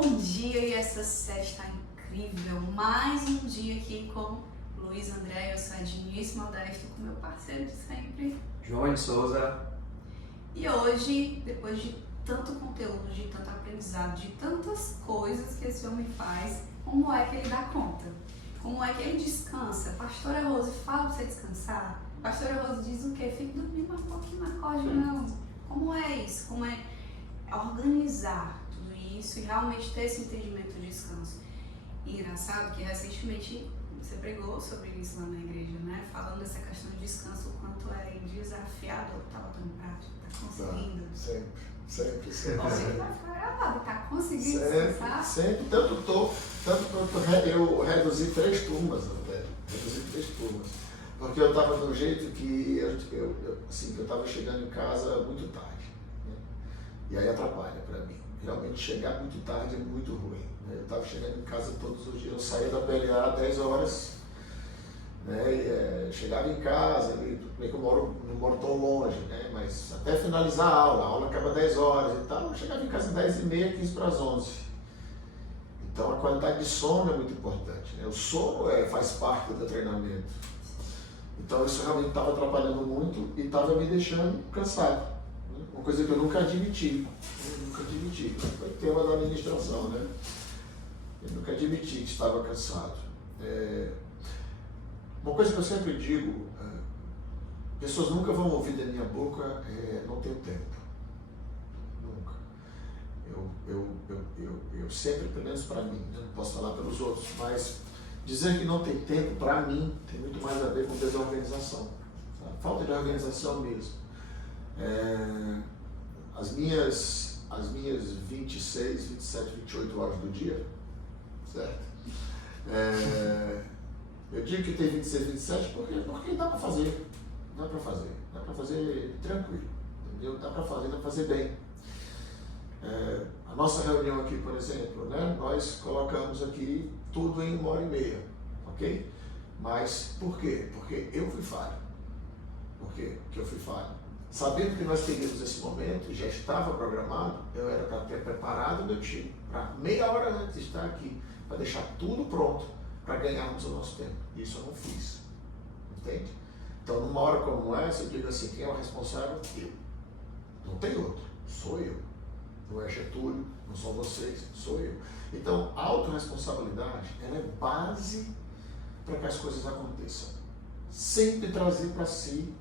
bom dia e essa série está incrível. Mais um dia aqui com Luiz André, eu sou a Diniz Modesto, com meu parceiro de sempre, João de Souza. E hoje, depois de tanto conteúdo, de tanto aprendizado, de tantas coisas que esse homem faz, como é que ele dá conta? Como é que ele descansa? Pastora Rose, fala pra você descansar. Pastora Rose diz o quê? Fica dormindo mais um pouquinho, não acorde não. Como é isso? Como é organizar tudo isso e realmente ter esse entendimento de descanso? E engraçado que recentemente você pregou sobre isso lá na igreja, né? Falando dessa questão de descanso, o quanto é desafiador. Tá botando prática, tá conseguindo. Sempre. Você vai ficar gravado, tá conseguindo descansar? Sempre, eu reduzi 3 turmas até. Porque eu estava de um jeito que eu estava chegando em casa muito tarde. Né? E aí atrapalha para mim. Realmente chegar muito tarde é muito ruim. Né? Eu estava chegando em casa todos os dias. Eu saía da PLA às 10 horas. Né? Chegava em casa, porque eu não moro tão longe, né? Mas até finalizar a aula acaba às 10 horas e tal. Eu chegava em casa às 10h30, 15 para as 11. Então a qualidade de sono é muito importante. Né? O sono faz parte do treinamento. Então isso realmente estava atrapalhando muito e estava me deixando cansado. Né? Uma coisa que eu nunca admiti. Foi tema da administração, né? Eu nunca admiti que estava cansado. Uma coisa que eu sempre digo, pessoas nunca vão ouvir da minha boca, não tenho tempo. Nunca. Eu sempre, pelo menos para mim, né? Não posso falar pelos outros, mas dizer que não tem tempo, para mim, tem muito mais a ver com desorganização. Sabe? Falta de organização mesmo. As minhas 26, 27, 28 horas do dia, certo? Eu digo que tem 26, 27 porque dá para fazer. Dá para fazer tranquilo, entendeu? Dá para fazer bem. A nossa reunião aqui, por exemplo, né? Nós colocamos aqui tudo em 1h30, ok? Mas por quê? Porque eu fui falho. Por quê? Porque eu fui falho. Sabendo que nós teríamos esse momento, já estava programado, eu era para ter preparado o meu time para meia hora antes de estar aqui, para deixar tudo pronto, para ganharmos o nosso tempo. Isso eu não fiz. Entende? Então, numa hora como essa, eu digo assim, quem é o responsável? Eu. Não tem outro. Sou eu. Não é Getúlio, não são vocês, sou eu. Então, a autorresponsabilidade, ela é base para que as coisas aconteçam. Sempre trazer para si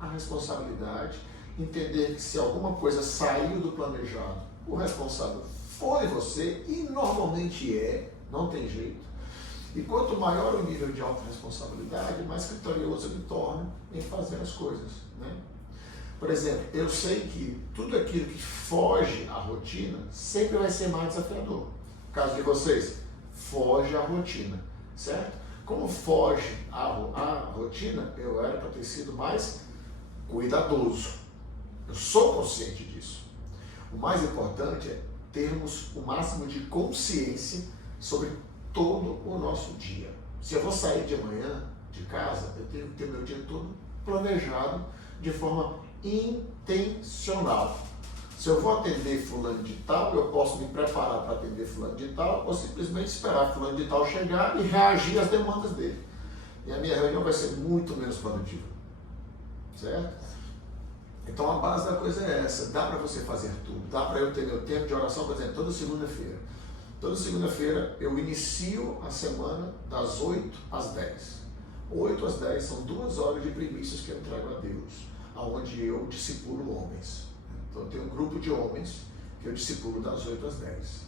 a responsabilidade, entender que se alguma coisa saiu do planejado, o responsável foi você, e normalmente não tem jeito. E quanto maior o nível de autorresponsabilidade, mais criterioso eu me torno em fazer as coisas. Né? Por exemplo, eu sei que tudo aquilo que foge à rotina sempre vai ser mais desafiador. No caso de vocês, foge à rotina, certo? Como foge à rotina, eu era para ter sido mais cuidadoso. Eu sou consciente disso. O mais importante é termos o máximo de consciência sobre todo o nosso dia. Se eu vou sair de manhã de casa, eu tenho que ter meu dia todo planejado de forma intencional. Se eu vou atender fulano de tal, eu posso me preparar para atender fulano de tal, ou simplesmente esperar fulano de tal chegar e reagir às demandas dele. E a minha reunião vai ser muito menos produtiva. Certo? Então a base da coisa é essa. Dá para você fazer tudo. Dá para eu ter meu tempo de oração, por exemplo, toda segunda-feira. Toda segunda-feira eu inicio a semana das 8 às 10. 8 às 10 são 2 horas de primícias que eu entrego a Deus, onde eu discipulo homens. Então eu tenho um grupo de homens que eu discipulo das 8 às 10.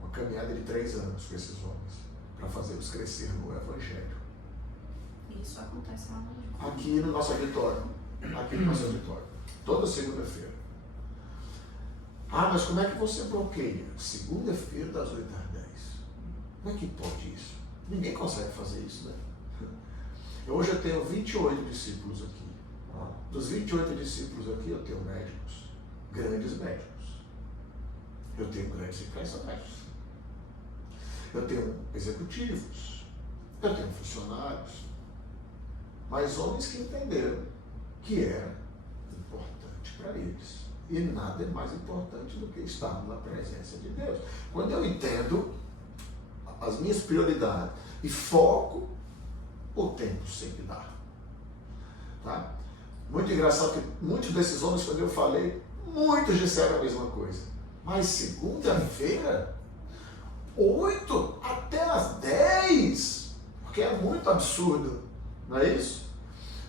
Uma caminhada de 3 anos com esses homens, para fazê-los crescer no Evangelho. Isso acontece lá no Aqui no nosso auditório. Toda segunda-feira. Ah, mas como é que você bloqueia? Segunda-feira das 8 às 10. Como é que pode isso? Ninguém consegue fazer isso, né? Hoje eu tenho 28 discípulos aqui. Dos 28 discípulos aqui, eu tenho médicos, grandes médicos. Eu tenho grandes empresários. Eu tenho executivos. Eu tenho funcionários. Mas homens que entenderam que era importante para eles E nada é mais importante do que estarmos na presença de Deus. Quando eu entendo as minhas prioridades e foco, o tempo sempre dá. Tá? Muito engraçado que muitos desses homens, quando eu falei, muitos disseram a mesma coisa. Mas segunda-feira, 8 até as 10, porque é muito absurdo, não é isso?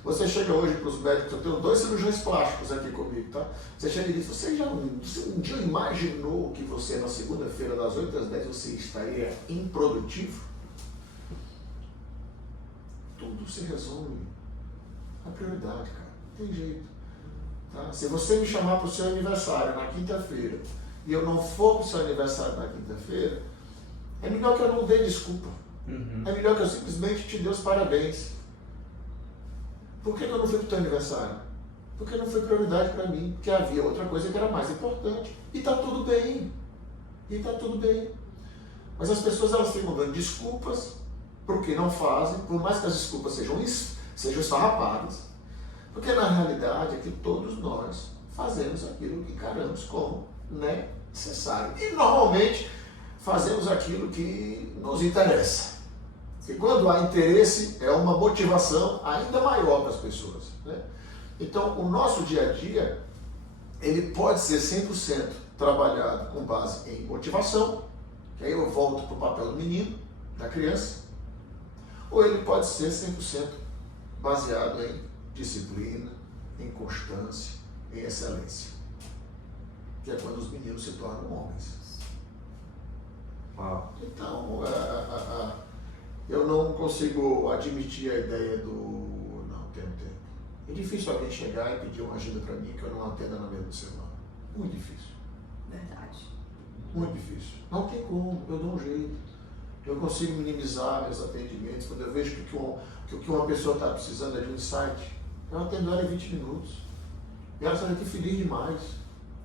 Você chega hoje para os médicos, eu tenho 2 cirurgiões plásticos aqui comigo, tá? Você chega e diz, você um dia imaginou que você na segunda-feira das 8 às 10 você estaria improdutivo? Tudo se resume à prioridade, cara. Não tem jeito. Tá? Se você me chamar para o seu aniversário na quinta-feira e eu não for para o seu aniversário na quinta-feira, é melhor que eu não dê desculpa. É melhor que eu simplesmente te dê os parabéns. Por que eu não fui para o teu aniversário? Porque não foi prioridade para mim, porque havia outra coisa que era mais importante. E está tudo bem. E está tudo bem. Mas as pessoas elas ficam dando desculpas porque não fazem, por mais que as desculpas sejam esfarrapadas, porque na realidade é que todos nós fazemos aquilo que encaramos como necessário. E normalmente fazemos aquilo que nos interessa. E quando há interesse, é uma motivação ainda maior para as pessoas. Né? Então, o nosso dia a dia, ele pode ser 100% trabalhado com base em motivação, que aí eu volto para o papel do menino, da criança, ou ele pode ser 100% baseado em disciplina, em constância, em excelência, que é quando os meninos se tornam homens. Então, eu não consigo admitir a ideia do não, tem tempo. É difícil alguém chegar e pedir uma ajuda para mim que eu não atenda na mesma semana. Muito difícil. Verdade. Muito difícil. Não tem como, eu dou um jeito. Eu consigo minimizar meus atendimentos. Quando eu vejo que o que uma pessoa está precisando é de um insight, eu atendo ela em 20 minutos. E ela sai daqui feliz demais.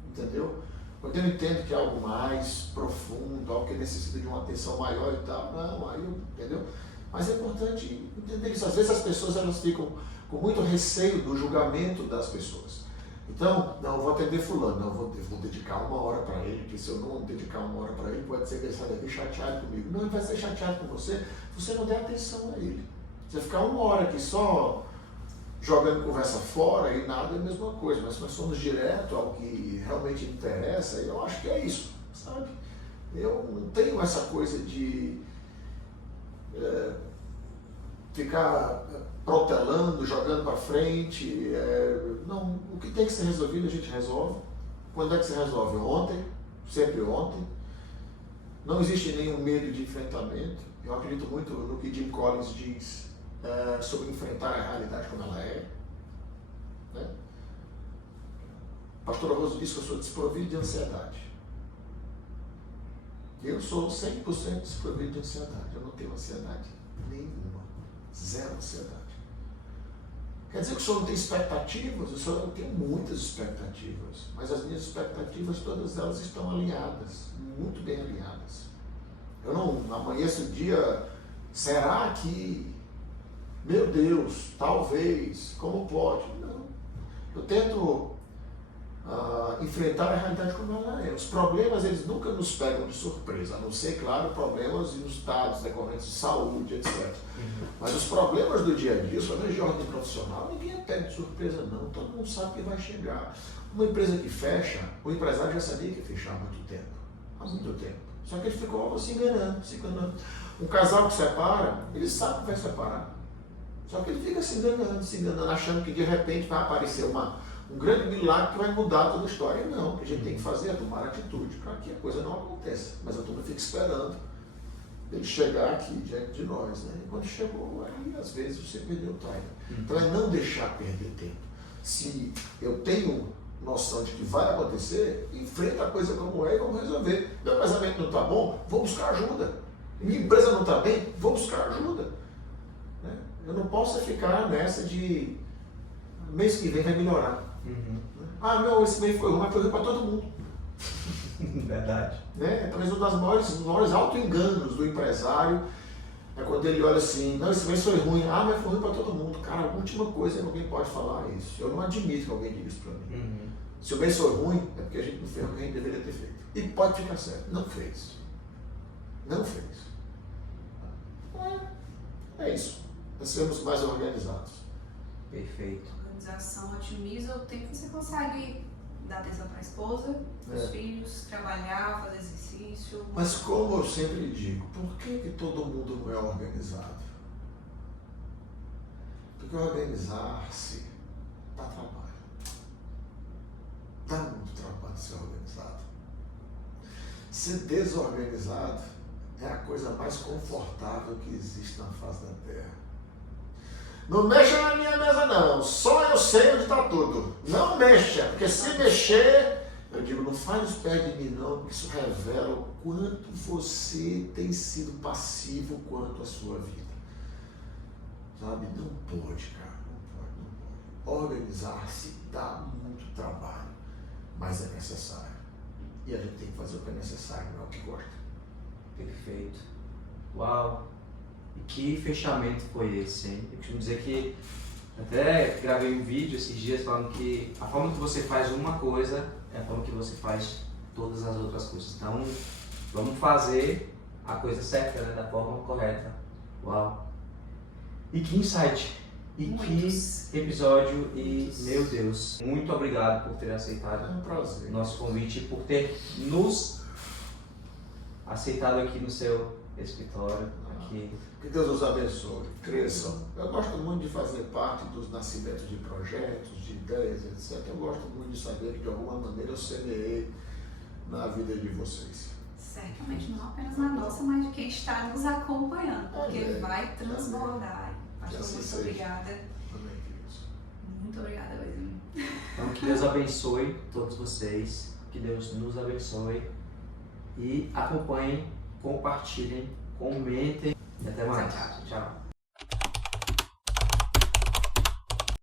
Entendeu? Quando eu entendo que é algo mais profundo, algo que necessita de uma atenção maior e tal, não, aí eu, entendeu? Mas é importante entender isso. Às vezes as pessoas elas ficam com muito receio do julgamento das pessoas. Então, não, eu vou atender fulano, não, eu vou dedicar 1 hora para ele, porque se eu não dedicar 1 hora para ele, pode ser que ele saia daqui chateado comigo. Não, ele vai ser chateado com você se você não der atenção a ele. Você ficar 1 hora aqui só jogando conversa fora e nada é a mesma coisa, mas se nós somos direto ao que realmente interessa, eu acho que é isso, sabe? Eu não tenho essa coisa de ficar protelando, jogando para frente, não, o que tem que ser resolvido a gente resolve. Quando é que se resolve? Ontem, sempre ontem. Não existe nenhum medo de enfrentamento. Eu acredito muito no que Jim Collins diz sobre enfrentar a realidade como ela é. Né? Pastor Arroso diz que eu sou desprovido de ansiedade. Eu sou 100% desprovido de ansiedade. Eu não tenho ansiedade nenhuma. 0 ansiedade. Quer dizer que o senhor não tem expectativas? Eu tenho muitas expectativas. Mas as minhas expectativas, todas elas estão alinhadas. Muito bem alinhadas. Eu não amanheço o dia, será que... Meu Deus, talvez, como pode? Não. Eu tento enfrentar a realidade como ela é. Os problemas, eles nunca nos pegam de surpresa, a não ser, claro, problemas inusitados, decorrentes de saúde, etc. Mas os problemas do dia a dia, os problemas de ordem profissional, ninguém é pego de surpresa, não. Todo mundo sabe que vai chegar. Uma empresa que fecha, o empresário já sabia que ia fechar há muito tempo. Há muito tempo. Só que ele ficou se enganando. Um casal que separa, ele sabe que vai separar. Só que ele fica se enganando, achando que de repente vai aparecer um grande milagre que vai mudar toda a história. Não, o que a gente tem que fazer é tomar atitude para que a coisa não aconteça. Mas a turma fica esperando ele chegar aqui diante de nós. Né? E quando chegou, aí às vezes você perdeu o time. Então é não deixar perder tempo. Se eu tenho noção de que vai acontecer, enfrenta a coisa como é e vamos resolver. Meu casamento não está bom, vou buscar ajuda. Minha empresa não está bem, vou buscar ajuda. Né? Eu não posso ficar nessa de mês que vem vai melhorar. Ah, não, esse mês foi ruim, mas foi ruim para todo mundo. Verdade. Né? Talvez um dos maiores auto-enganos do empresário é quando ele olha assim, não, esse mês foi ruim, mas foi ruim para todo mundo. Cara, a última coisa que alguém pode falar é isso. Eu não admito que alguém diga isso para mim. Se o mês for ruim, é porque a gente não fez o que a gente deveria ter feito. E pode ficar certo, não fez. Não fez. É isso. Nós sermos mais organizados. Perfeito. A organização otimiza o tempo que você consegue dar atenção para a esposa, para os filhos, trabalhar, fazer exercício. Mas como eu sempre digo, por que todo mundo não é organizado? Porque organizar-se dá trabalho. Dá muito trabalho ser organizado. Ser desorganizado é a coisa mais confortável que existe na face da Terra. Não mexa na minha mesa não, só eu sei onde está tudo. Não mexa, porque se mexer, eu digo, não faz os pés de mim não, porque isso revela o quanto você tem sido passivo quanto à sua vida. Sabe? Não pode, cara, não pode. Organizar-se dá muito trabalho, mas é necessário. E a gente tem que fazer o que é necessário, não é o que gosta. Perfeito. Uau! E que fechamento foi esse, hein? Eu costumo dizer que até gravei um vídeo esses dias falando que a forma que você faz uma coisa é a forma que você faz todas as outras coisas. Então, vamos fazer a coisa certa, né? Da forma correta. Uau! E que insight! E Muitos. que episódio! E, meu Deus, muito obrigado por ter aceitado É um prazer. o nosso convite, por ter nos aceitado aqui no seu escritório. Aqui. Que Deus os abençoe, cresçam. Eu gosto muito de fazer parte dos nascimentos de projetos, de ideias, etc. Eu gosto muito de saber que de alguma maneira eu semeei na vida de vocês. Certamente, não apenas na nossa, mas de quem está nos acompanhando, porque Amém. vai transbordar. Que Pastor, assim muito seja. obrigada. Amém, queridos. Muito obrigada mesmo. Então, que Deus abençoe todos vocês, que Deus nos abençoe e acompanhem, compartilhem, comentem e até mais. Tchau, tchau.